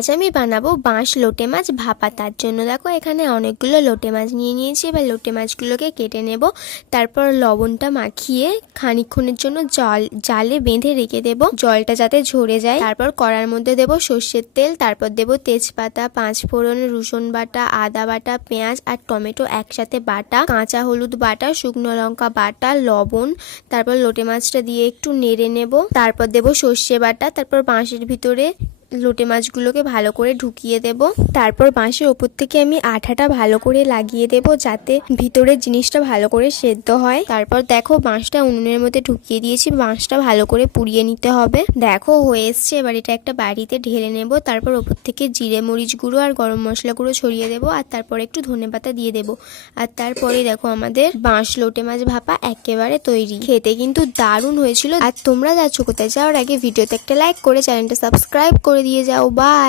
আজ আমি বানাবো বাঁশ লোটে মাছ ভাপা। তার জন্য দেখো এখানে অনেকগুলো লোটে মাছ নিয়ে নিয়েছি। এবার লোটে মাছগুলোকে কেটে নেব। তারপর লবণটা মাখিয়ে খানিকক্ষণের জন্য জালে বেঁধে রেখে দেব, জলটা যাতে ঝরে যায়। তারপর কড়ার মধ্যে দেব সর্ষের তেল, তারপর দেব তেজপাতা, 5 ফোড়ন, রসুন বাটা, আদা বাটা, পেঁয়াজ আর টমেটো একসাথে বাটা, কাঁচা হলুদ বাটা, শুকনো লঙ্কা বাটা, লবণ। তারপর লোটে মাছটা দিয়ে একটু নেড়ে নেব। তারপর দেব সর্ষে বাটা। তারপর বাঁশের ভিতরে লোটে মাছগুলোকে ভালো করে ঢুকিয়ে দেব। তারপর বাঁশের ওপর থেকে আমি আঠাটা ভালো করে লাগিয়ে দেব, যাতে ভিতরের জিনিসটা ভালো করে সেদ্ধ হয়। তারপর দেখো বাঁশটা উনুনের মধ্যে ঢুকিয়ে দিয়েছি, বাঁশটা ভালো করে পুড়িয়ে নিতে হবে। দেখো হয়ে এসছে। এবার এটা একটা বাড়িতে ঢেলে নেব। তারপর ওপর থেকে জিরে মরিচ গুঁড়ো আর গরম মশলা গুঁড়ো ছড়িয়ে দেবো, আর তারপর একটু ধনেপাতা দিয়ে দেবো। আর তারপরে দেখো আমাদের বাঁশ লোটে মাছ ভাপা একেবারে তৈরি। খেতে কিন্তু দারুণ হয়েছিল। আর তোমরা যাচ্ছ কোথায়, যাওয়ার আগে ভিডিওতে একটা লাইক করে চ্যানেলটা সাবস্ক্রাইব করে দিয়ে যাও। বাই।